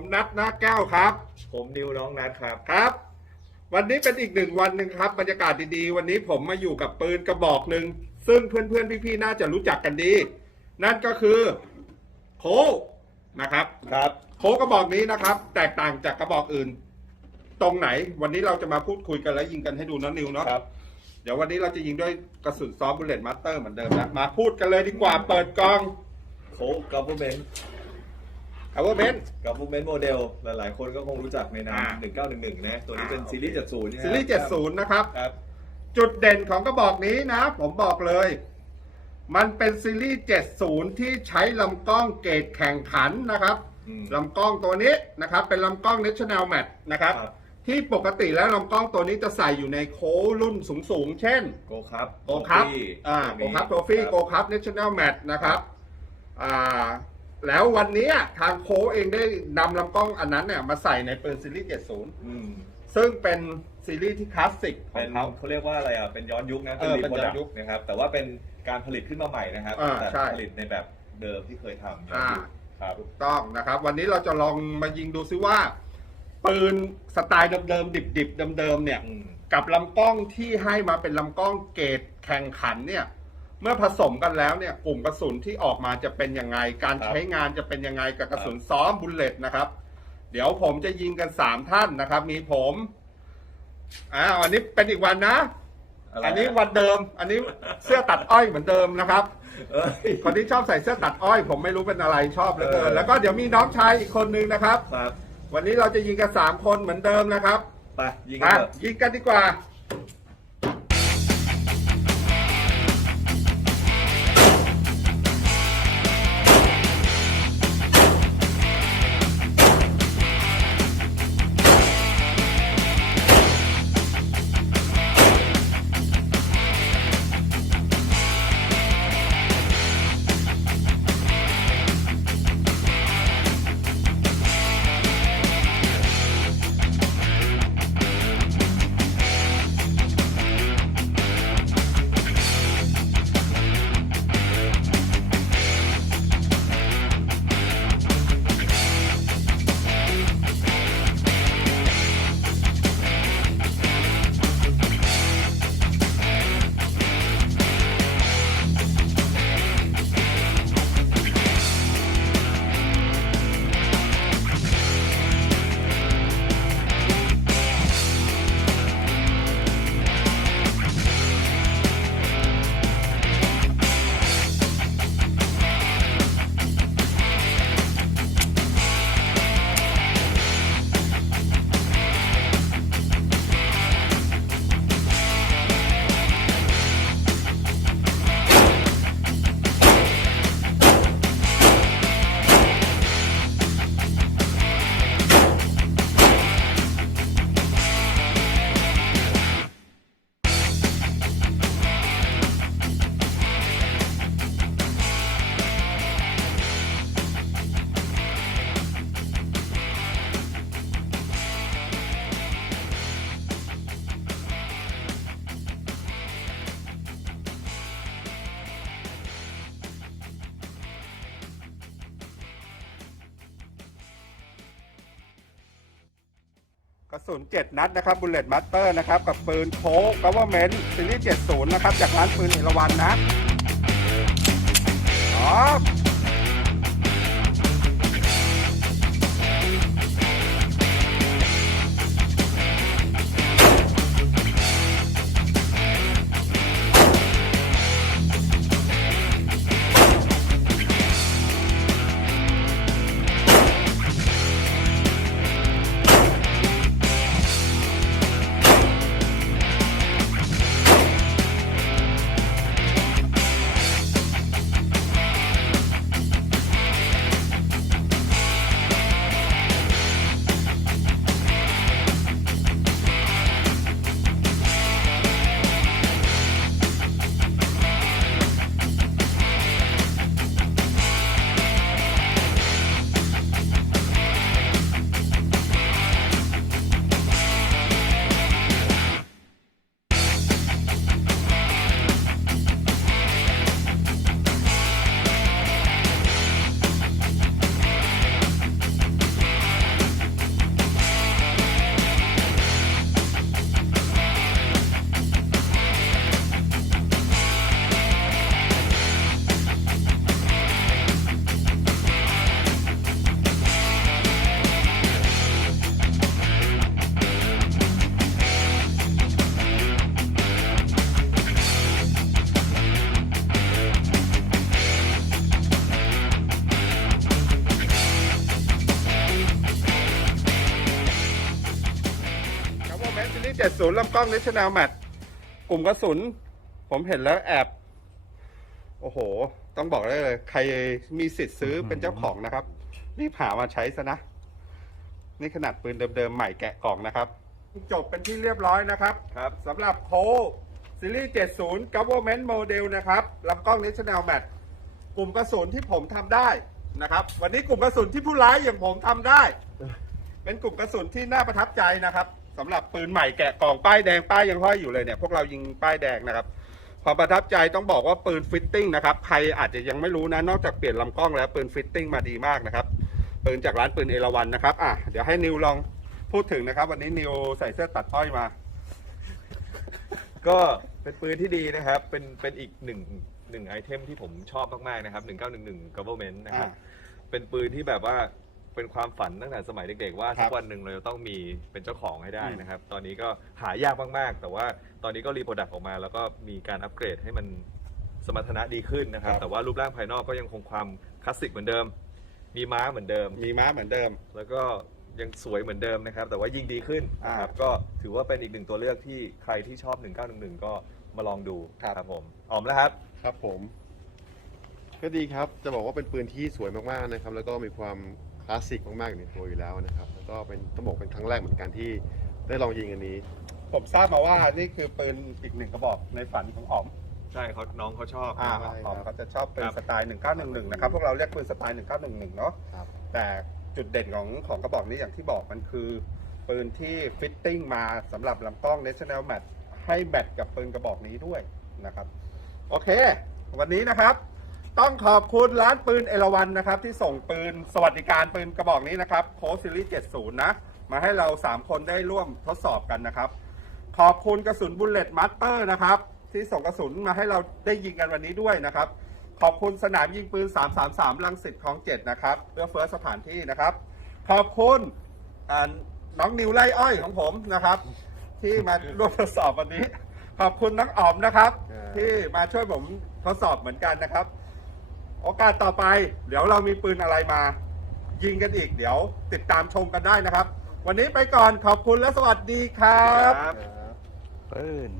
ผมนัดหน้าแก้วครับ ผมนิวน้องนัดครับครับ วันนี้เป็นอีกหนึ่งวันหนึ่งครับบรรยากาศดีๆ วันนี้ผมมาอยู่กับปืนกระบอกหนึ่งซึ่งเพื่อนๆพี่ๆน่าจะรู้จักกันดี นั่นก็คือโคนะครับครับโคกระบอกนี้นะครับ แตกต่างจากกระบอกอื่น ตรงไหน วันนี้เราจะมาพูดคุยกันและยิงกันให้ดูเนอะนิวเนาะครับเดี๋ยววันนี้เราจะยิงด้วยกระสุนซอฟต์บุลเลตมาสเตอร์เหมือนเดิมนะมาพูดกันเลยดีกว่าเปิดกล้องโค้กกัฟเวอร์เมนต์ เอาว่าเบนกัฟเวอร์เมนต์โมเดลหลายๆ คนก็คงรู้จักในนามอ่า1911 นะ ตัวนี้เป็นอ่าซีรีส์ 70ใช่ไหมซีรีส์70 นะครับ ครับจุดเด่นของกระบอกนี้นะ ผมบอกเลย มันเป็นซีรีส์ 70 ที่ใช้ลำกล้องเกรดแข่งขันนะครับอืม ลำกล้องตัวนี้นะครับ เป็นลำกล้อง National Mat นะครับ ครับ ที่ปกติแล้วลำกล้องตัวนี้จะใส่อยู่ในโค้ดรุ่นสูงๆ เช่น โกครับโกคัพ Trophy อ่าโกคัพโทฟี่โกคัพเนชั่นแนลแมทนะครับ อ่า แล้ววันนี้ทางโค้เองได้นำลำกล้องอันนั้นเนี่ยมาใส่ในปืนซีรีส์ อืม70 ซึ่งเป็นซีรีส์ที่คลาสสิกขอเป็งนเขา เขาเรียกว่าอะไรอะ เป็นย้อนยุคนะเออรีเป็นโปรย้ดัอกนยุคนะครับ แต่ว่าเป็นการผลิตขึ้นมาใหม่นะครับ อ่าแต่ใช่ ผลิตในแบบเดิมที่เคยทำอ่า ครับ ถูกต้องนะครับ วันนี้เราจะลองมายิงดูซิว่า ปืนสไตล์เดิมๆดิบๆเดิมๆเนี่ย อืม กับลำกล้องที่ให้มาเป็นลำกล้องเกรดแข่งขันเนี่ย เมื่อผสมกันแล้วเนี่ยกลุ่มกระสุนที่ออกมาจะเป็นยังไง การครับใช้งานจะเป็นยังไงกับกระสุนซ้อมบุลเลตนะครับ เดี๋ยวผมจะยิงกันสามท่านนะครับ มีผมอ่าวันนี้เป็นอีกวันนะะไรอันนี้วันเดิม อันนี้เสื้อตัดอ้อยเหมือนเดิมนะครับ เอ้ย คนที่ชอบใส่เสื้อตัดอ้อย ผมไม่รู้เป็นอะไรชอบเหลือเกินเออ แล้วก็เดี๋ยวมีน้องชายอีกคนนึงนะครับ ครับวันนี้เราจะยิงกันสามคนเหมือนเดิมนะครับไปยิงไปกันเถอะ ยิงกันดีกว่า ระสุน 7 นัดนะครับบุลเลตมัตเตอร์นะครับ กับปืนโค้ก o v e r n m e n t ซีรีส์70 นะครับ จากร้านปืนเอราวันนะอ๋อ 70ลำกล้อง National Mat กลุ่มกระสุน ผมเห็นแล้วแอบ โอ้โห ต้องบอกได้เลย ใครมีสิทธิ์ซื้อเป็นเจ้าของนะครับ รีบหามาใช้ซะนะ นี่ขนาดปืนเดิมๆ ใหม่แกะกล่องนะครับ จบเป็นที่เรียบร้อยนะครับครับสำหรับโคซีรีส์ 70 Government Model นะครับลำกล้อง National Mat กลุ่มกระสุนที่ผมทำได้นะครับ วันนี้กลุ่มกระสุนที่ผู้ร้ายอย่างผมทำได้ เป็นกลุ่มกระสุนที่น่าประทับใจนะครับ สำหรับปืนใหม่แกะกล่องป้ายแดงป้ายยังห้อยอยู่เลยเนี่ยพวกเรายิงป้ายแดงนะครับความประทับใจต้องบอกว่าปืนฟิตติ้งนะครับใครอาจจะยังไม่รู้นะนอกจากเปลี่ยนลำกล้องแล้วปืนฟิตติ้งมาดีมากนะครับปืนจากร้านปืนเอราวันนะครับอะเดี๋ยวให้นิวลองพูดถึงนะครับ วันนี้นิวใส่เสื้อตัดอ้อยมา ก็เป็นปืนที่ดีนะครับ เป็นเป็นอีกหนึ่งหนึ่งไอเทมที่ผมชอบมากๆนะครับ 1911 government นะครับอ่าเป็นปืนที่แบบว่า เป็นความฝันตั้งแต่สมัยเด็กๆว่าครัสับกวันหนึ่งเราจะต้องมีเป็นเจ้าของให้ได้อืมนะครับ ตอนนี้ก็หายากมากๆ แต่ว่าตอนนี้ก็รีโปรดักต์ออกมา แล้วก็มีการอัปเกรดให้มันสมรรถนะดีขึ้นนะครับ แต่ว่ารูปร่างภายนอกก็ยังคงความคลาสสิกเหมือนเดิม มีม้าเหมือนเดิม มีม้าเหมือนเดิม แล้วก็ยังสวยเหมือนเดิมนะครับ แต่ว่ายิ่งดีขึ้นนะครับก็ถือว่าเป็นอีกหนึ่งตัวเลือกที่ใครที่ชอบ 1911 ก็มาลองดูครับผมออมแล้วครับ ครับผม ก็ดีครับ จะบอกว่าเป็นปืนที่สวยมากๆนะครับ แล้วก็มีความค ลาสสิกมากๆอยู่ในตัวอยู่แล้วนะครับแล้วก็เป็นต้องบอกเป็นครั้งแรกเหมือนกันที่ได้ลองยิงอันนี้ ผมทราบมาว่านี่คือปืนอีกหนึ่งกระบอกในฝันของอ๋อมใช่เขาน้องเขาชอบ อ่าใช่ครับ อ๋อมเขาจะชอบปืนครับสไตล์ 1911 นะครับ พวกเราเรียกปืนสไตล์ 1911 เนาะ ครับ แต่จุดเด่นของของกระบอกนี้อย่างที่บอกมันคือปืนที่ฟิตติ้งมาสำหรับลำกล้อง National Mat ให้แมทกับปืนกระบอกนี้ด้วยนะครับ โอเค วันนี้นะครับ ต้องขอบคุณร้านปืนเอราวันนะครับ ที่ส่งปืนสวัสดิการปืนกระบอกนี้นะครับโคซีรีส์70 นะ มาให้เรา 3 คนได้ร่วมทดสอบกันนะครับ ขอบคุณกระสุนบุลเลตมัตเตอร์นะครับ ที่ส่งกระสุนมาให้เราได้ยิงกันวันนี้ด้วยนะครับ ขอบคุณสนามยิงปืน 333 ลังสิตคลองเจ็ดนะครับเพื่อเฟิร์สสถานที่นะครับ ขอบคุณอ่าน้องนิวไล่อ้อยของผมนะครับ ที่มาร่วมทดสอบวันนี้ ขอบคุณน้องอ๋อมนะครับครับที่มาช่วยผมทดสอบเหมือนกันนะครับ โอกาสต่อไป เดี๋ยวเรามีปืนอะไรมา ยิงกันอีกเดี๋ยวติดตามชมกันได้นะครับ วันนี้ไปก่อนขอบคุณและสวัสดีครับ ปืน